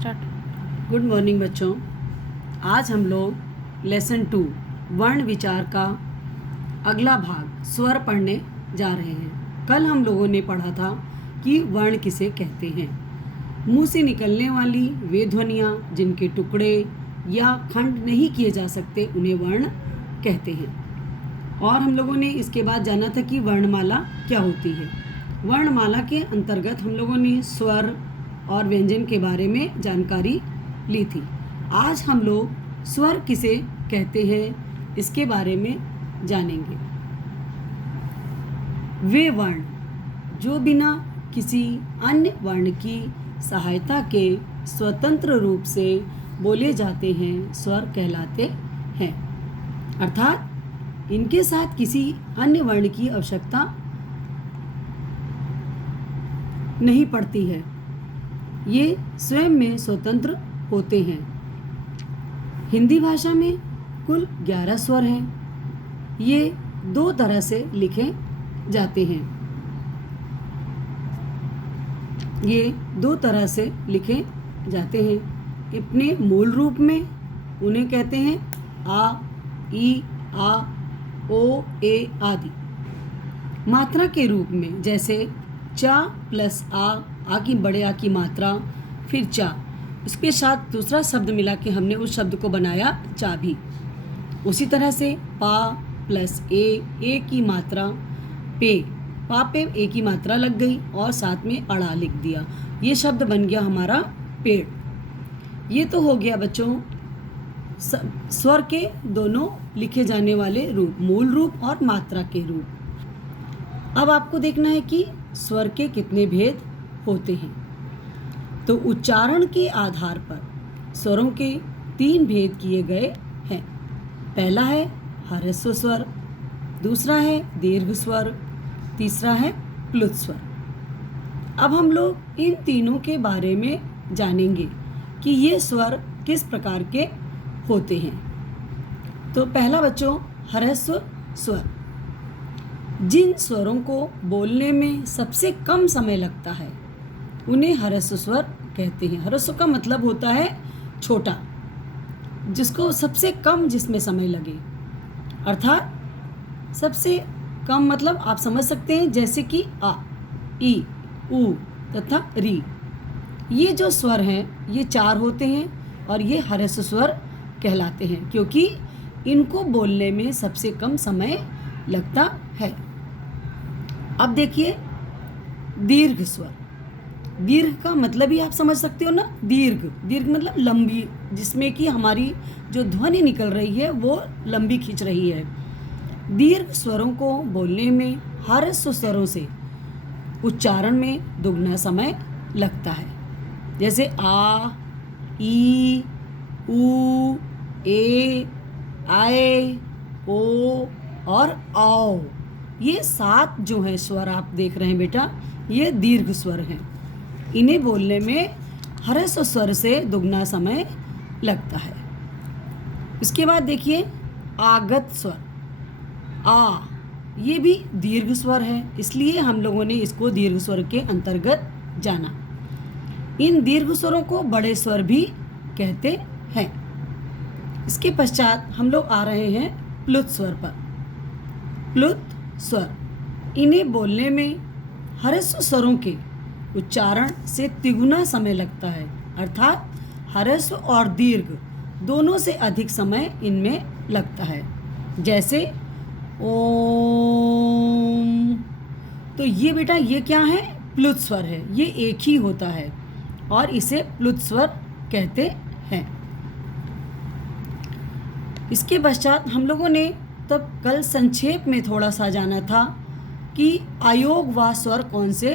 Start. Good morning बच्चों। आज हम लोग लेसन 2 वर्ण विचार का अगला भाग स्वर पढ़ने जा रहे हैं। कल हम लोगों ने पढ़ा था कि वर्ण किसे कहते हैं। मुंह से निकलने वाली वे ध्वनियाँ जिनके टुकड़े या खंड नहीं किए जा सकते उन्हें वर्ण कहते हैं। और हम लोगों ने इसके बाद जाना था कि वर्णमाला क्या होती है। वर्णमाला के अंतर्गत हम लोगों ने स्वर और व्यंजन के बारे में जानकारी ली थी। आज हम लोग स्वर किसे कहते हैं इसके बारे में जानेंगे। वे वर्ण जो बिना किसी अन्य वर्ण की सहायता के स्वतंत्र रूप से बोले जाते हैं स्वर कहलाते हैं। अर्थात इनके साथ किसी अन्य वर्ण की आवश्यकता नहीं पड़ती है। ये स्वयं में स्वतंत्र होते हैं। हिंदी भाषा में कुल 11 स्वर हैं। ये 2 तरह से लिखे जाते हैं। ये 2 तरह से लिखे जाते हैं। अपने मूल रूप में उन्हें कहते हैं आ, ई, आ, ओ, ए आदि। मात्रा के रूप में जैसे चा प्लस आ की बड़े आ की मात्रा, फिर चा, उसके साथ दूसरा शब्द मिला के हमने उस शब्द को बनाया चाबी। उसी तरह से पा प्लस ए की मात्रा, पे, पा पे ए की मात्रा लग गई और साथ में अड़ा लिख दिया। ये शब्द बन गया हमारा पेड़। ये तो हो गया बच्चों स्वर के दोनों लिखे जाने वाले रूप, मूल रूप और मात्रा के रूप। अब आपको देखना है कि स्वर के कितने भेद होते हैं। तो उच्चारण के आधार पर स्वरों के 3 भेद किए गए हैं। पहला है ह्रस्व स्वर, दूसरा है दीर्घ स्वर, तीसरा है प्लुत स्वर। अब हम लोग इन तीनों के बारे में जानेंगे कि ये स्वर किस प्रकार के होते हैं। तो पहला बच्चों ह्रस्व स्वर। जिन स्वरों को बोलने में सबसे कम समय लगता है उन्हें ह्रस्व स्वर कहते हैं। ह्रस्व का मतलब होता है छोटा, जिसको सबसे कम जिसमें समय लगे। अर्थात सबसे कम मतलब आप समझ सकते हैं जैसे कि आ, ई, ऊ तथा री। ये जो स्वर हैं ये 4 होते हैं और ये ह्रस्व स्वर कहलाते हैं क्योंकि इनको बोलने में सबसे कम समय लगता है। अब देखिए दीर्घ स्वर। दीर्घ का मतलब ही आप समझ सकते हो ना, दीर्घ मतलब लंबी, जिसमें कि हमारी जो ध्वनि निकल रही है वो लंबी खींच रही है। दीर्घ स्वरों को बोलने में ह्रस्व स्वरों से उच्चारण में दुगना समय लगता है। जैसे आ, ई, ऊ, ए, आए, ओ और आओ। ये 7 जो हैं स्वर आप देख रहे हैं बेटा, ये दीर्घ स्वर हैं। इन्हें बोलने में ह्रस्व स्वर से दुगना समय लगता है। इसके बाद देखिए आगत स्वर। आ, ये भी दीर्घ स्वर है, इसलिए हम लोगों ने इसको दीर्घ स्वर के अंतर्गत जाना। इन दीर्घ स्वरों को बड़े स्वर भी कहते हैं। इसके पश्चात हम लोग आ रहे हैं प्लुत स्वर पर। प्लुत स्वर। इन्हें बोलने में ह्रस्व स्वरों के उच्चारण से तिगुना समय लगता है। अर्थात ह्रस्व और दीर्घ दोनों से अधिक समय इनमें लगता है। जैसे ओम। तो ये बेटा ये क्या है? प्लुत स्वर है। ये एक ही होता है और इसे प्लुत स्वर कहते हैं। इसके पश्चात हम लोगों ने तब कल संक्षेप में थोड़ा सा जाना था कि अयोगवाह स्वर कौन से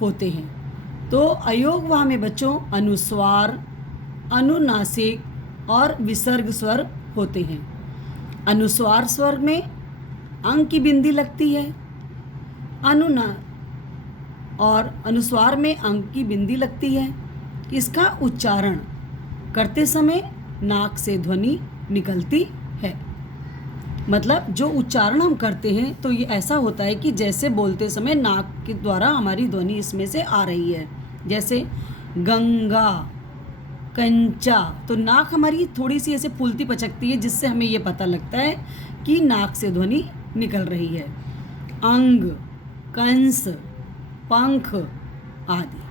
होते हैं। तो अयोगवाह में बच्चों अनुस्वार, अनुनासिक और विसर्ग स्वर होते हैं। अनुस्वार स्वर में अंग की बिंदी लगती है। और अनुस्वार में अंग की बिंदी लगती है। इसका उच्चारण करते समय नाक से ध्वनि निकलती है। मतलब जो उच्चारण हम करते हैं तो ये ऐसा होता है कि जैसे बोलते समय नाक के द्वारा हमारी ध्वनि इसमें से आ रही है। जैसे गंगा, कंचा। तो नाक हमारी थोड़ी सी ऐसे फूलती पचकती है, जिससे हमें ये पता लगता है कि नाक से ध्वनि निकल रही है। अंग, कंस, पंख आदि।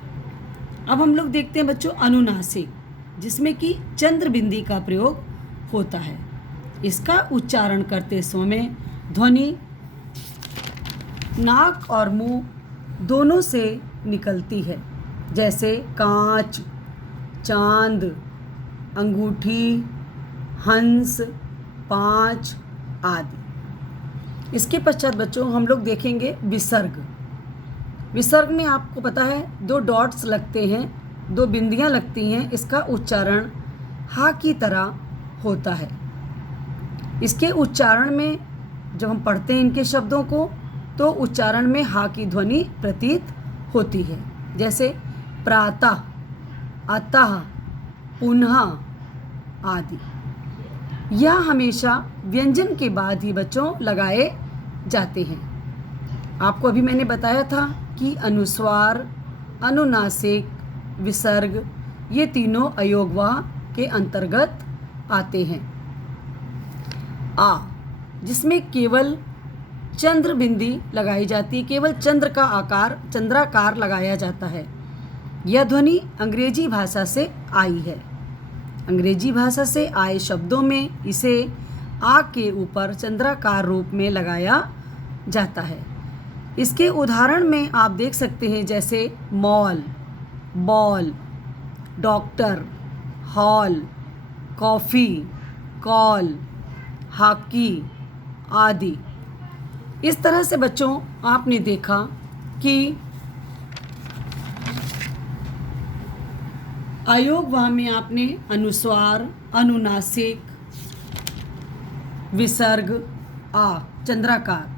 अब हम लोग देखते हैं बच्चों अनुनासिक, जिसमें कि चंद्र बिंदी का प्रयोग होता है। इसका उच्चारण करते समय ध्वनि नाक और मुंह दोनों से निकलती है, जैसे कांच, चांद, अंगूठी, हंस, पाँच आदि। इसके पश्चात बच्चों हम लोग देखेंगे विसर्ग। विसर्ग में आपको पता है 2 डॉट्स लगते हैं, 2 बिंदियां लगती हैं। इसका उच्चारण हा की तरह होता है। इसके उच्चारण में जब हम पढ़ते हैं इनके शब्दों को, तो उच्चारण में हा की ध्वनि प्रतीत होती है, जैसे प्रातः, अतः, पुनः आदि। यह हमेशा व्यंजन के बाद ही बच्चों लगाए जाते हैं। आपको अभी मैंने बताया था कि अनुस्वार, अनुनासिक, विसर्ग ये तीनों अयोगवाह के अंतर्गत आते हैं। आ, जिसमें केवल चंद्र बिंदी लगाई जाती है, केवल चंद्र का आकार, चंद्राकार लगाया जाता है। यह ध्वनि अंग्रेजी भाषा से आई है। अंग्रेजी भाषा से आए शब्दों में इसे आ के ऊपर चंद्राकार रूप में लगाया जाता है। इसके उदाहरण में आप देख सकते हैं, जैसे mall, ball, doctor, hall, coffee, call, hockey आदि। इस तरह से बच्चों आपने देखा कि अयोगवाह में आपने अनुस्वार, अनुनासिक, विसर्ग, आ, चंद्राकार,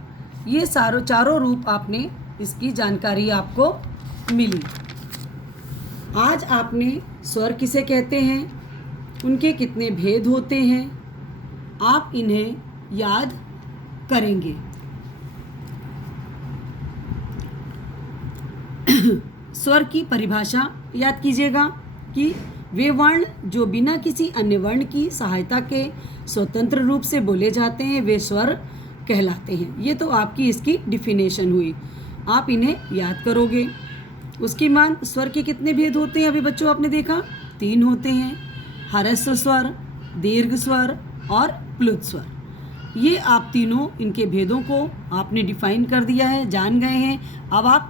ये चारों रूप आपने इसकी जानकारी आपको मिली। आज आपने स्वर किसे कहते हैं, उनके कितने भेद होते हैं, आप इन्हें याद करेंगे। स्वर की परिभाषा याद कीजिएगा कि वे वर्ण जो बिना किसी अन्य वर्ण की सहायता के स्वतंत्र रूप से बोले जाते हैं, वे स्वर कहलाते हैं। ये तो आपकी इसकी डिफिनेशन हुई, आप इन्हें याद करोगे। उसके मान स्वर के कितने भेद होते हैं, अभी बच्चों आपने देखा 3 होते हैं, ह्रस्व स्वर, दीर्घ स्वर और प्लुत स्वर। ये आप तीनों इनके भेदों को आपने डिफाइन कर दिया है, जान गए हैं। अब आप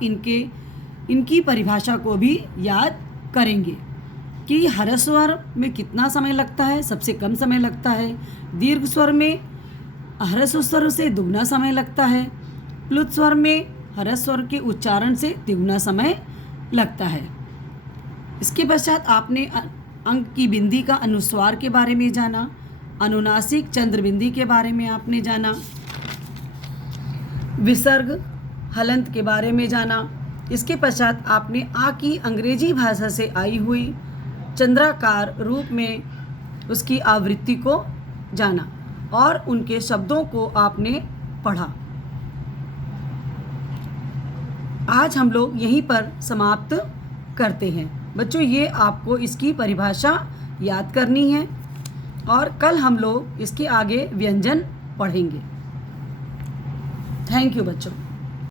इनकी परिभाषा को भी याद करेंगे कि ह्रस्व स्वर में कितना समय लगता है, सबसे कम समय लगता है। दीर्घ स्वर में ह्रस्व स्वर से दुगना समय लगता है। प्लुत स्वर में ह्रस्व स्वर के उच्चारण से तिगुना समय लगता है। इसके पश्चात आपने अंक की बिंदी का अनुस्वार के बारे में जाना, अनुनासिक चंद्र बिंदी के बारे में आपने जाना, विसर्ग हलंत के बारे में जाना। इसके पश्चात आपने आ की अंग्रेजी भाषा से आई हुई चंद्राकार रूप में उसकी आवृत्ति को जाना और उनके शब्दों को आपने पढ़ा। आज हम लोग यहीं पर समाप्त करते हैं। बच्चों, ये आपको इसकी परिभाषा याद करनी है और कल हम लोग इसके आगे व्यंजन पढ़ेंगे। थैंक यू बच्चों।